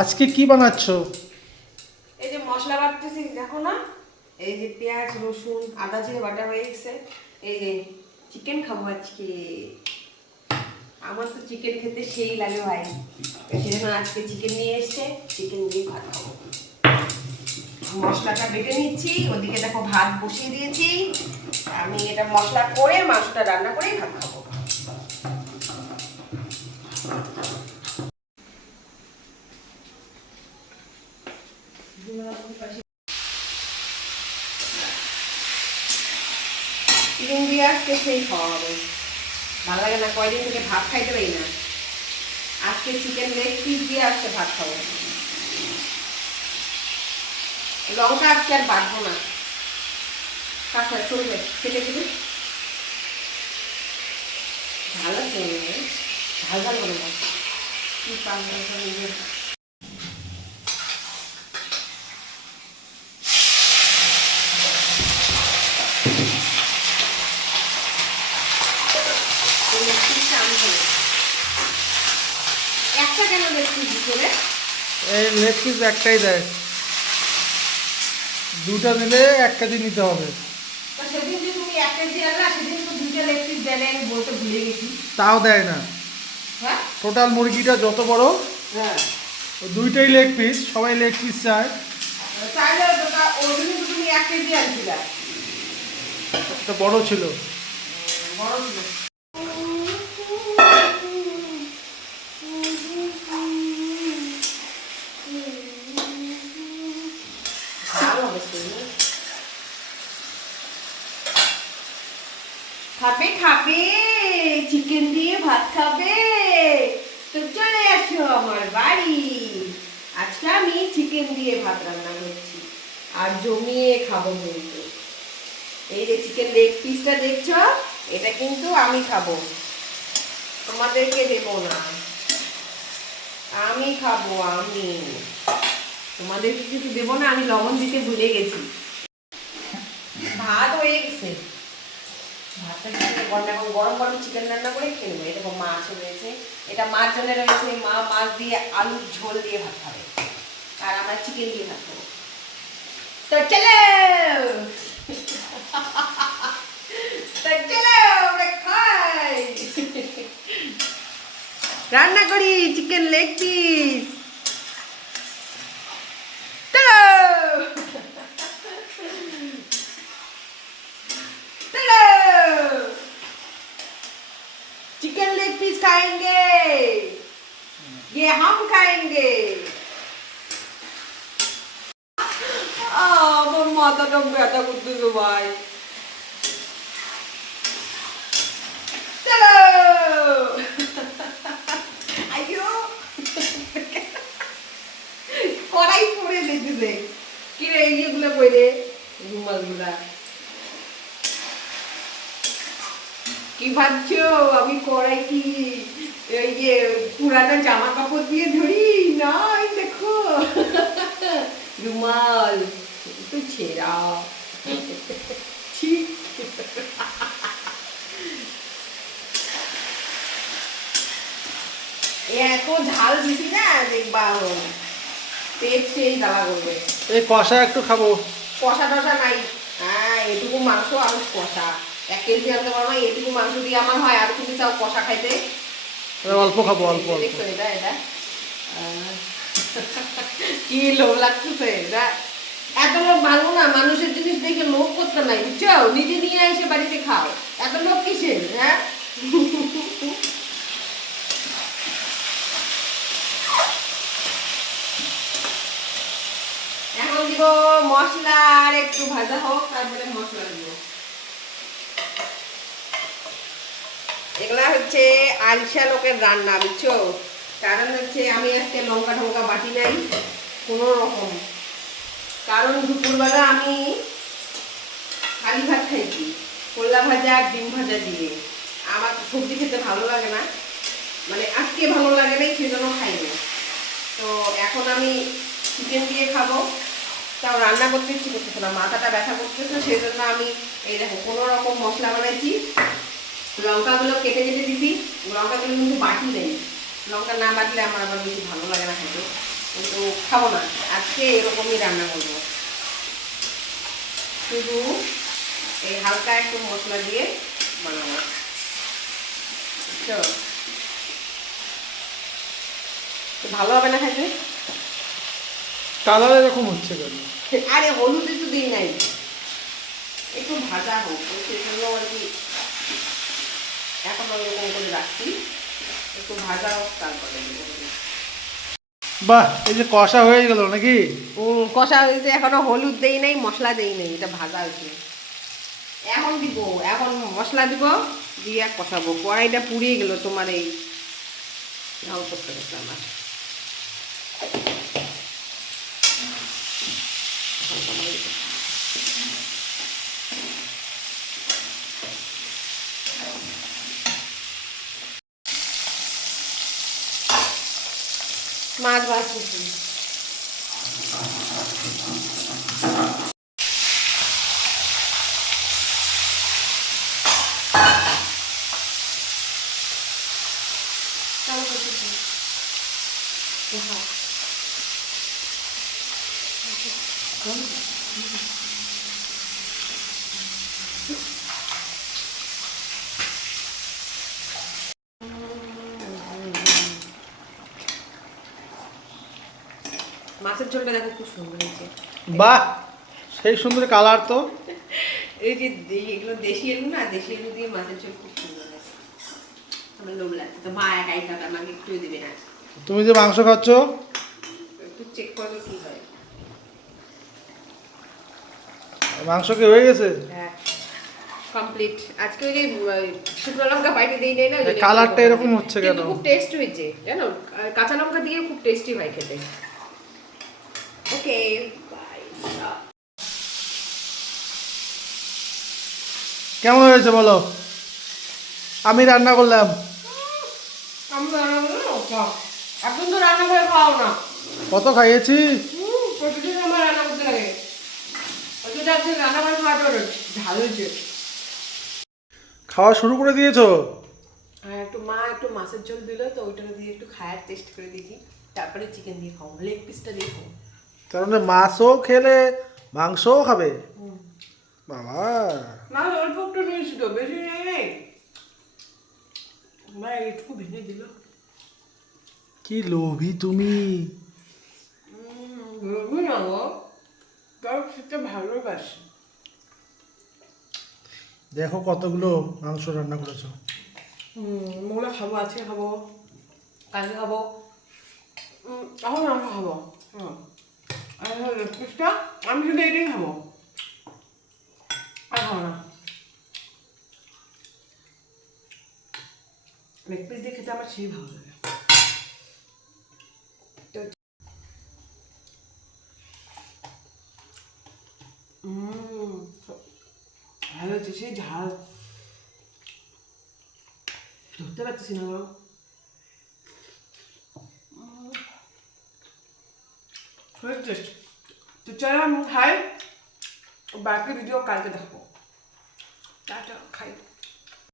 আজকে কি বানাচ্ছ? এই যে মশলা বাটতেছি দেখো না, এই যে পেঁয়াজ রসুন আদা জিরে বাটা হয়ে গেছে। এই যে চিকেন খাবো আজকে, আমার তো চিকেন খেতে সেই লাগে ভাই, সেজন্য আজকে চিকেন নিয়ে এসছে, চিকেন দিয়ে ভাত খাবো। মশলাটা বেটে নিচ্ছি, ওদিকে দেখো ভাত বসিয়ে দিয়েছি। আমি এটা মশলা করে মাংসটা রান্না করেই ভাত খাবো। চিকেন দিয়ে আজকে সেই খাওয়া হবে, ভালো লাগে না, কয়দিন থেকে ভাত খাইতে পারি না। আজকে চিকেন লেগ পিস দিয়ে আজকে ভাত খাবো। লঙ্কা আজকে আর বাটবো না, কাঁচা চলবে, কেটে দিবি। ঝাল আছে, ঝাল ঝাল করে না কি পান্তা নিজের। একটা কেন দেখছি করে এই লেগ পিস একটাই দেয়, দুটা নিলে 1 কেজি নিতে হবে। সেদিন যে তুমি 1 কেজি আনলা, সেদিন তো 2টা লেগ পিস দেয়, আমি বলতে ভুলে গেছি। তাও দেয় না, হ্যাঁ টোটাল মুরগিটা যত বড়, হ্যাঁ, দুইটাই লেগ পিস, সবাই লেগ পিস চায়। চাইলে ওই দিন তো তুমি 1 কেজি আনছিলা, একটা বড় ছিল। বড় ছিল। খাবে খাবে, চিকেন দিয়ে ভাত খাবে তো চলে আসো আমার বাড়ি। আজকে আমি চিকেন দিয়ে ভাত রান্না করছি আর জমিয়ে খাবো। কিন্তু এই যে চিকেন লেগ পিসটা দেখছো, এটা কিন্তু আমি খাবো, তোমাদেরকে দেবো না, আমি খাবো। আমি তোমাদেরকে কিন্তু দেবো না, আমি লবণ দিতে ভুলে গেছি। ভাত হয়ে গেছে, ভাতটা এখন গরম গরম চিকেন রান্না করে খেয়ে নেবো। এরকম মাছ রয়েছে, এটা মাছ জলে রয়েছে, মা মাছ দিয়ে আলুর ঝোল দিয়ে ভাত খাবে, আর আমরা চিকেন দিয়ে ভাত খাবো। তো চলো তো চলো আমরা খাই, রান্না করি চিকেন লেগ পিস। চলো चलो चिकन लेग पीस खाएंगे, ये हम खाएंगे। আমার মাথাটা ব্যথা করতেছে ভাই। চলো আইয়ো, কড়াই পড়ে দেখতেছে কি রে, ইয়েগুলো কই রে, রুমালগুলা কি ভাবছো আমি কড়াই কি এই যে পুরানো জামা কাপড় দিয়ে ধরি? নাই দেখো রুমাল তো ছেঁড়া। এত ঝাল দিছি না, দেখবা পেট সেই জ্বালা করবে। এই কষা একটু খাবো। কষা টষা নাই, হ্যাঁ এটুকু মাংস আর কষা, 1 কেজি আনতে পারবো না, এটুকু মাংস দিয়ে আমার হয়। আর তুমি চাও কষা খাইতে? অল্প খাবো, অল্প অল্প। দেখছো এটা এটা কি লোভ লাগতেছে এটা। এত লোক ভালো না, মানুষের জিনিস দেখে লোভ করতে নাই, বুঝছো? নিজে নিয়ে এসে বাড়িতে খাও, এত লোক কিসের? হ্যাঁ এখন দিব মশলা, আর একটু ভাজা হোক তারপরে মশলা দিব। এগুলা হচ্ছে আলসা লোকের রান্না, বুঝছো? কারণ হচ্ছে আমি আজকে লঙ্কা টঙ্কা বাটি নাই কোনো রকম, কারণ দুপুরবেলা আমি খালি ভাত খাইছি, কলা ভাজা আর ডিম ভাজা দিয়ে। আমার সবজি খেতে ভালো লাগে না, মানে আজকে ভালো লাগে না, সেজন্য খাই না। তো এখন আমি চিকেন দিয়ে খাবো, তাও রান্না করতে ইচ্ছে করতেছে না, মাথাটা ব্যথা করতেছে, সেই জন্য আমি এই দেখো কোনো রকম মশলা বানাইছি। লঙ্কাগুলো কেটে কেটে দিছি, লঙ্কাগুলো কিন্তু বাটি নেই, লঙ্কা না বাটলে আমার আবার বেশি ভালো লাগে না খেতে। কিন্তু খাবো না, আজকে এরকমই রান্না করবো, শুধু এই হালকা একটু মশলা দিয়ে বানাবো, বুঝছো? তো ভালো হবে না খেতে? কালার এরকম হচ্ছে কেন? আরে হলুদ একটু দিই নাই, একটু ভাজা হোক, তো সেই জন্য আর কি এখন এরকম করে রাখছি, একটু ভাজা হোক তারপরে দেবো। বাহ, এই যে কষা হয়ে গেল নাকি? কষা হয়েছে, এখনো হলুদ দেই নাই, মশলা দেই নাই, এটা ভাজা হয়েছে। এখন দিব, এখন মশলা দিব, দিয়ে কষাবো। কড়াইটা পুড়িয়ে গেল তোমার এই ঝাল করতে করতে আমার। মাছ ভাজছি। মাছের ঝোলটা দেখো খুব সুন্দর হয়েছে। বাহ, সেই সুন্দর কালার তো। এই যে এগুলো দেশি আলু না, দেশি আলু দিয়ে মাছের ঝোল খুব সুন্দর হয়েছে। আমার লোভ লাগছে, তো মা একাই খাবে, আমাকে একটু দিবে না। তুমি যে মাংস খাচ্ছ, একটু চেক করো কি হয়। মাংস কি হয়ে গেছে? হ্যাঁ, কমপ্লিট। আজকে ওই যে শুকনো লঙ্কা বাইটে দিই নাই না, ওই জন্য কালারটা একটু এরকম হচ্ছে কেন? কিন্তু খুব টেস্ট হয়েছে জানো, কাঁচা লঙ্কা দিয়ে খুব টেস্টি হয় খেতে। Okay bye. কেমন হয়েছে বলো? আমি রান্না করলাম। আমি রান্না করলাম, এখন তো রান্না করে খাও না। কত খাইয়েছি? প্রতিদিন আমার রান্না করতে লাগে, অথচ আজকে রান্না করে খাওয়াতে পারো, ঝাল হয়েছে। খাওয়া শুরু করে দিয়েছো? আর একটু মা একটু মাছের ঝোল দিল, তো ওইটা দিয়ে একটু খায়ার টেস্ট করে দেখি, তারপরে চিকেন দিয়ে খাও, লেগ পিসটা দিয়ে খাও। তার মানে মাছও খেলে মাংসও খাবে? বাবা, মাছ অল্প একটু নিয়েছি তো, বেশি নেই নেই, মা একটু ভেঙে দিল। কি লোভী তুমি! লোভী না গো, তাও খেতে ভালোবাসি। দেখো কতগুলো মাংস রান্না করেছো। ওগুলো খাবো, আজকে খাবো, কালকে খাবো, এখন মাংস খাবো। আর লেগ পিসটা আমি শুধু এটাই খাবো, আর খাবো না। লেগ পিস দিয়ে খেতে আমার সেই ভালো লাগে। ভালো হচ্ছে, সেই ঝাল ধরতে পারতেছি না গো। টেস্ট। তো চলো আমি খাই, বাকি ভিডিও কালকে দেখো। টাটা, খাই।